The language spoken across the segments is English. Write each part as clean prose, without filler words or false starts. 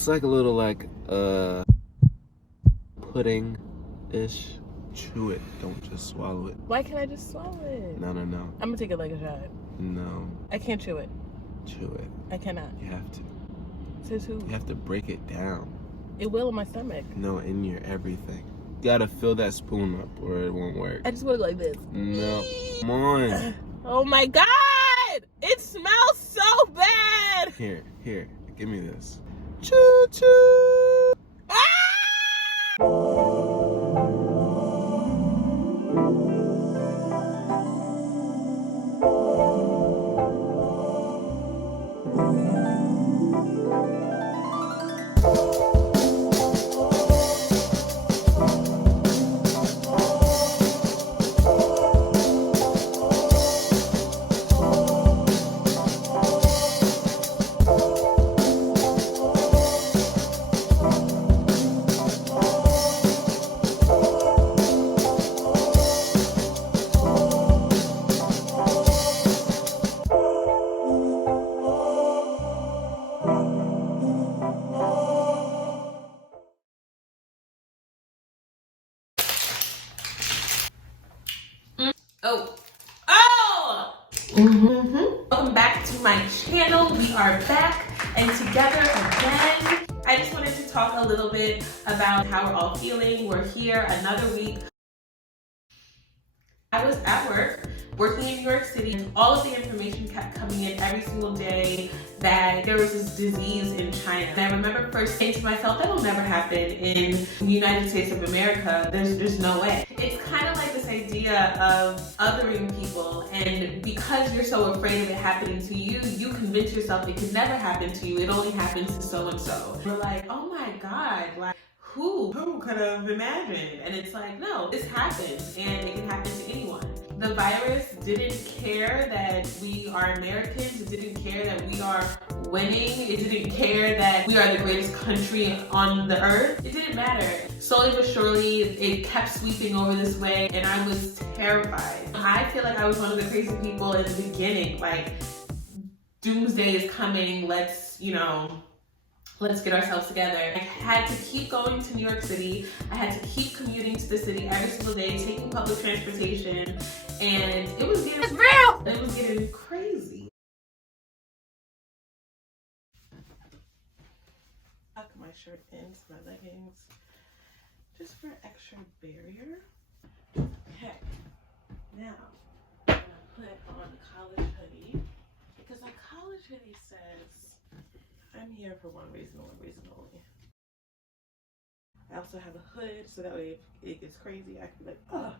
Looks like a little like pudding-ish. Chew it, don't just swallow it. Why can't I just swallow it? No. I'm gonna take it like a shot. No. I can't chew it. Chew it. I cannot. You have to. Says who? You have to break it down. It will in my stomach. No, in your everything. You gotta fill that spoon up or it won't work. I just want it like this. No. Come on. Oh my God! It smells so bad! Here. Give me this. Choo choo! Welcome back to my channel. We are back and together again. I just wanted to talk a little bit about how we're all feeling. We're here another week. I was at work, working in New York City, and all of the information kept coming in every single day that there was this disease in China. And I remember first saying to myself, that will never happen in the United States of America. There's no way. It's kind of like this idea of othering people, and because you're so afraid of it happening to you, you convince yourself it could never happen to you. It only happens to so-and-so. We're like, oh my God, like, who could have imagined? And it's like, no, this happens and it can happen to anyone. The virus didn't care that we are Americans. It didn't care that we are winning. It didn't care that we are the greatest country on the earth. It didn't matter. Slowly but surely, it kept sweeping over this way and I was terrified. I feel like I was one of the crazy people in the beginning, like, doomsday is coming, let's get ourselves together. I had to keep going to New York City. I had to keep commuting to the city every single day, taking public transportation, and it was getting real. It was getting crazy. Tuck my shirt into my leggings, just for extra barrier. Okay, now I'm gonna put on a college hoodie because my college hoodie says, I'm here for one reason only. I also have a hood, so that way if it gets crazy, I can be like, oh,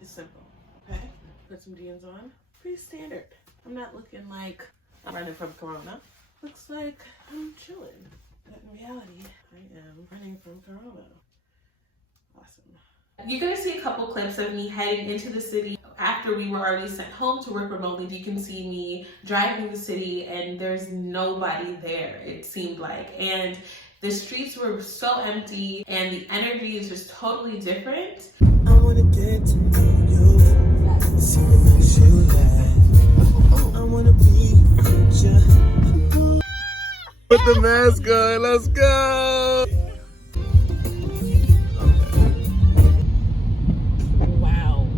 it's simple, okay? Put some jeans on, pretty standard. I'm not looking like I'm running from Corona. Looks like I'm chilling, but in reality, I am running from Corona. Awesome. You're gonna see a couple clips of me heading into the city after we were already sent home to work remotely. You can see me driving the city and there's nobody there, it seemed like. And the streets were so empty and the energy is just totally different. I wanna get to know you, see what makes you laugh. I wanna be with you. Put the mask on, let's go! Wow.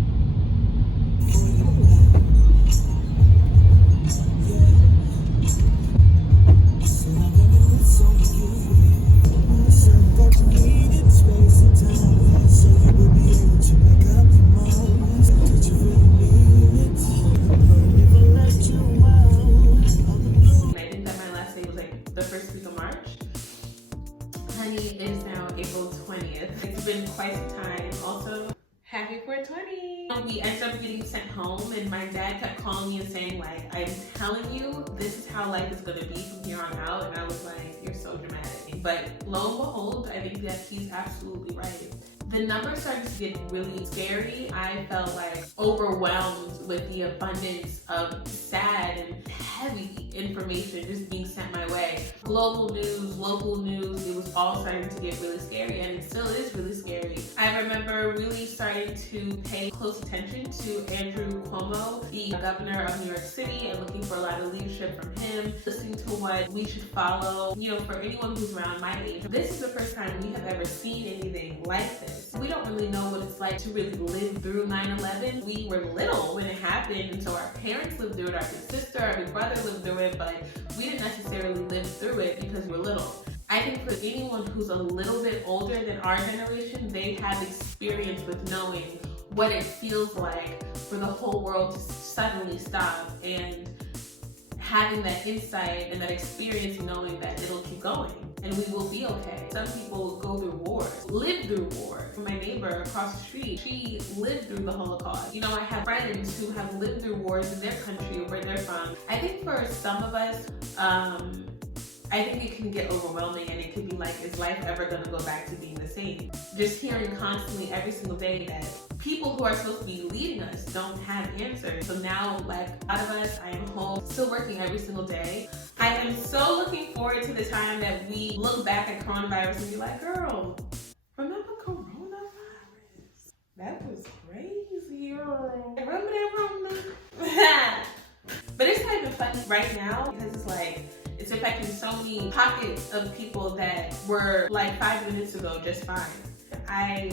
Happy 420. We ended up getting sent home and my dad kept calling me and saying, like, I'm telling you, this is how life is gonna be from here on out. And I was like, you're so dramatic. But lo and behold, I think that he's absolutely right. The numbers started to get really scary. I felt like overwhelmed with the abundance of sad and heavy information just being sent my way. Global news, local news, it was all starting to get really scary, and it still is really scary. I remember really starting to pay close attention to Andrew Cuomo, the governor of New York City, and looking for a lot of leadership from him, listening to what we should follow. You know, for anyone who's around my age, this is the first time we have ever seen anything like this. We don't really know what it's like to really live through 9/11. We were little when it happened, and so our parents lived through it, our big sister, our big brother lived through it, but we didn't necessarily live through it because we were little. I think for anyone who's a little bit older than our generation, they have experience with knowing what it feels like for the whole world to suddenly stop, and having that insight and that experience knowing that it'll keep going and we will be okay. Some people go through wars, live through war. My neighbor across the street, she lived through the Holocaust. You know, I have friends who have lived through wars in their country or where they're from. I think for some of us, I think it can get overwhelming, and it can be like, is life ever gonna go back to being the same? Just hearing constantly every single day that people who are supposed to be leading us don't have answers. So now, like a lot of us, I am home, still working every single day. I am so looking forward to the time that we look back at coronavirus and be like, girl, remember coronavirus? That was crazy, girl. Remember that? But it's not even fun right now because it's like, it's affecting so many pockets of people that were like 5 minutes ago just fine. I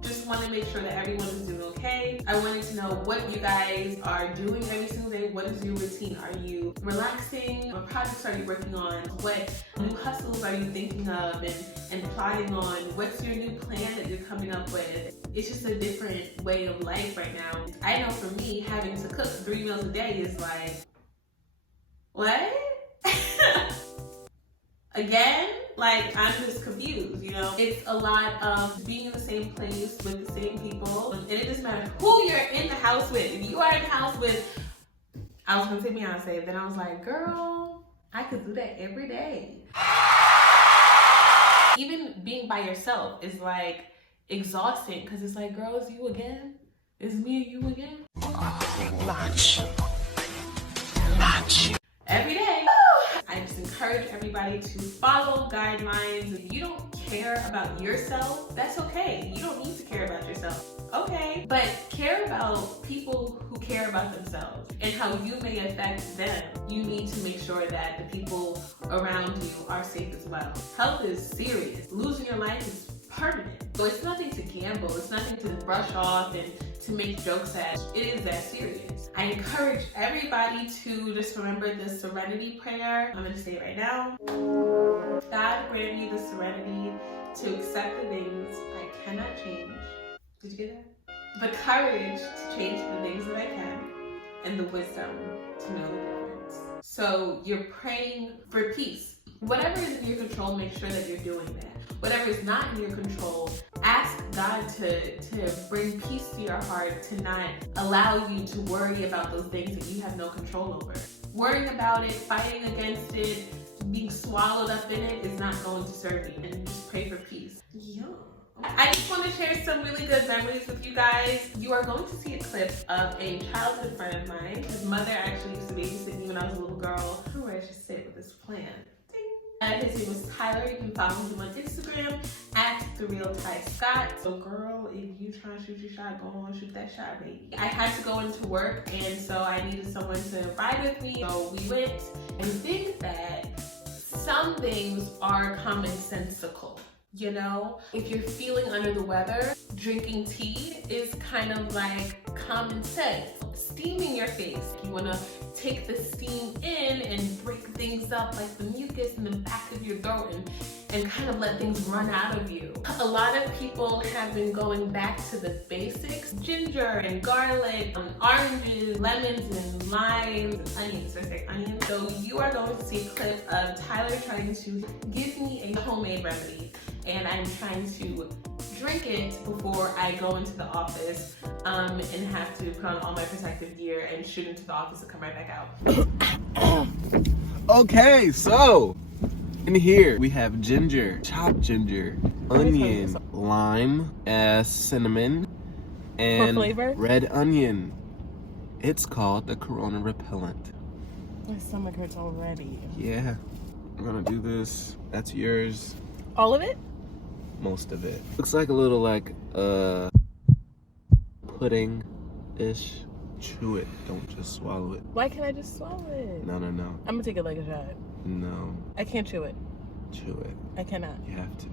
just want to make sure that everyone is doing okay. I wanted to know what you guys are doing every single day. What is your routine? Are you relaxing? What projects are you working on? What new hustles are you thinking of and plotting on? What's your new plan that you're coming up with? It's just a different way of life right now. I know for me, having to cook 3 meals a day is like, what? Again? Like, I'm just confused, you know? It's a lot of being in the same place with the same people, and it doesn't matter who you're in the house with. If you are in the house with, I was gonna say Beyonce, then I was like, girl, I could do that every day. Even being by yourself is like exhausting, because it's like, girl, it's you again? It's me and you again? Not you. Every day. I just encourage everybody to follow guidelines. If you don't care about yourself, that's okay. You don't need to care about yourself. Okay, but care about people who care about themselves and how you may affect them. You need to make sure that the people around you are safe as well. Health is serious. Losing your life is permanent. So it's nothing to gamble. It's nothing to brush off and to make jokes at. It is that serious. I encourage everybody to just remember the serenity prayer. I'm gonna say it right now. God grant me the serenity to accept the things I cannot change. Did you get that? The courage to change the things that I can, and the wisdom to know the difference. So you're praying for peace. Whatever is in your control, make sure that you're doing that. Whatever is not in your control, ask God to bring peace to your heart, to not allow you to worry about those things that you have no control over. Worrying about it, fighting against it, being swallowed up in it is not going to serve you. And just pray for peace. Yeah. I just want to share some really good memories with you guys. You are going to see a clip of a childhood friend of mine. His mother actually used to babysit me when I was a little girl. Where I should sit with this plant. His name was Tyler. You can follow him on Instagram at @TheRealTyScott. So girl, if you trying to shoot your shot, go on, shoot that shot, baby. I had to go into work, and so I needed someone to ride with me. So we went. I think that some things are commonsensical. You know, if you're feeling under the weather, drinking tea is kind of like common sense. Steaming your face, you want to take the steam in and break things up like the mucus in the back of your throat and kind of let things run out of you. A lot of people have been going back to the basics. Ginger and garlic, oranges, lemons and limes, and onions. Did I say onions? So you are going to see a clip of Tyler trying to give me a homemade remedy, and I'm trying to drink it before I go into the office and have to put on all my protective gear and shoot into the office and come right back out. Okay, so in here we have ginger, chopped ginger, onion, lime, cinnamon, and red onion. It's called the Corona Repellent. My stomach hurts already. Yeah, I'm gonna do this. That's yours. All of it? Most of it. Looks like a little like pudding-ish. Chew it, don't just swallow it. Why can't I just swallow it? No. I'm gonna take it like a shot. No. I can't chew it. Chew it. I cannot. You have to.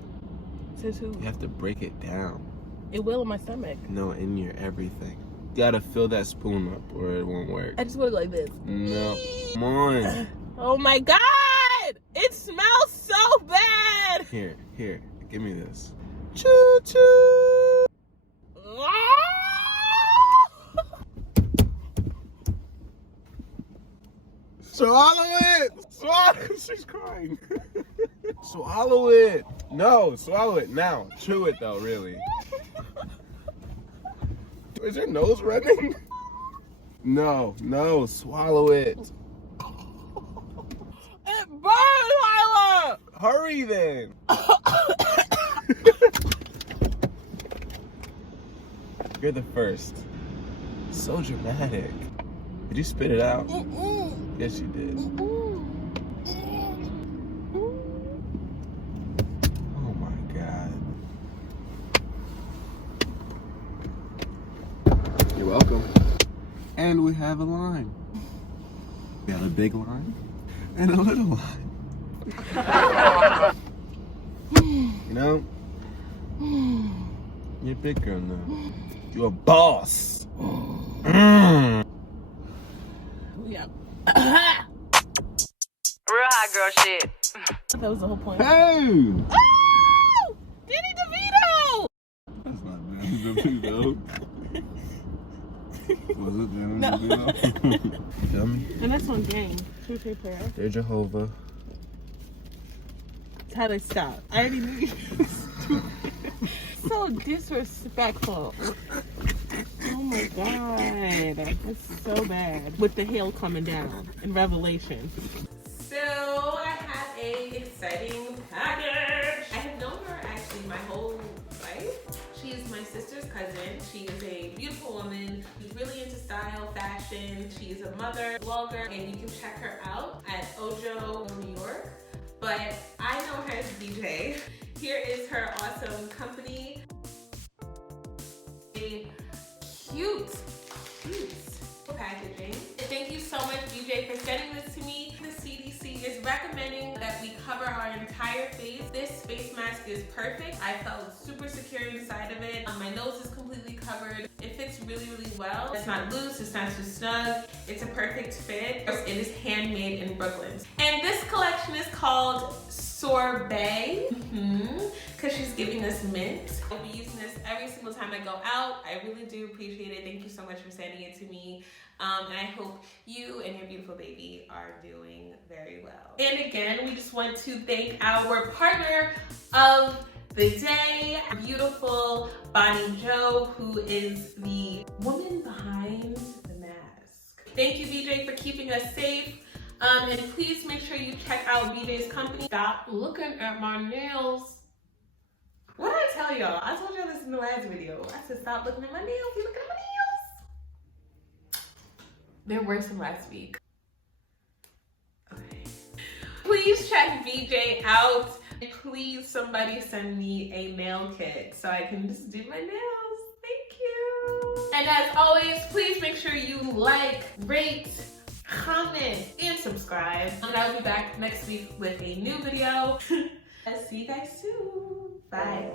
Says who? You have to break it down. It will in my stomach. No, in your everything. You gotta fill that spoon up or it won't work. I just want it like this. No. Come on. Oh my God! It smells so bad! Here. Give me this. Choo choo! Swallow it! Swallow it! She's crying. Swallow it! No, swallow it now. Chew it though, really. Is your nose running? No, swallow it. It burns, Hyla! Hurry then. You're the first. So dramatic. Did you spit it out? Yes, you did. Oh my God. You're welcome. And we have a line. We have a big line and a little line. You know, you're a big girl now. You're a boss. Yeah. Real hot girl shit. That was the whole point. Hey! Oh! Danny DeVito! That's not Danny DeVito. Was it Danny No. DeVito? Dummy. The next one, gang. Truth or prayer. They're Jehovah. How do I stop? I already knew you. So disrespectful. Oh my God. That's so bad. With the hail coming down in Revelation. So I have a exciting package. I have known her actually my whole life. She is my sister's cousin. She is a beautiful woman. She's really into style, fashion. She is a mother, blogger, and you can check her out at Ojo, New York. But I know her as BJ. Here is her awesome company. A cute packaging. Thank you so much, BJ, for sending this to me. The CDC is recommending that we cover our entire face. This face mask is perfect. I felt super secure inside of it. My nose is completely covered. It fits really, really well. It's not loose, it's not too snug. It's a perfect fit. It is handmade in Brooklyn. And this collection is called Sorbet, because she's giving us mint. I'll be using this every single time I go out. I really do appreciate it. Thank you so much for sending it to me. And I hope you and your beautiful baby are doing very well. And again, we just want to thank our partner of the day, beautiful Bonnie Jo, who is the woman behind the mask. Thank you, BJ, for keeping us safe. And please make sure you check out BJ's company. Stop looking at my nails. What did I tell y'all? I told y'all this in the last video. I said stop looking at my nails. You looking at my nails? They're worse than last week. Okay. Please check BJ out. Please somebody send me a nail kit so I can just do my nails. Thank you. And as always, please make sure you like, rate, comment, and subscribe. And I'll be back next week with a new video. I'll see you guys soon. Bye.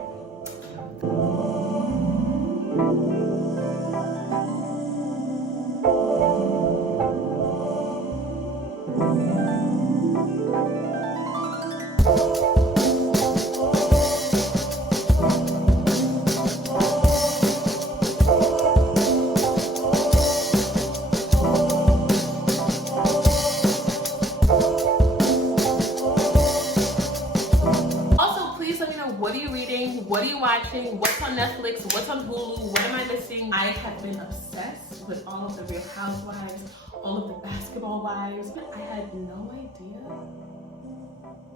What are you reading? What are you watching? What's on Netflix? What's on Hulu? What am I missing? I have been obsessed with all of the Real Housewives, all of the Basketball Wives. I had no idea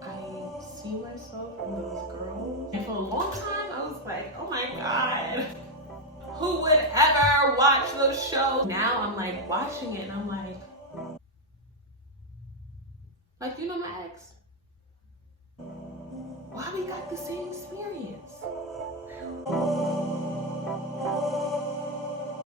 I see myself in those girls. And for a long time, I was like, oh my God, who would ever watch those shows? Now I'm like watching it and I'm like, you know my ex? why we got the same experience?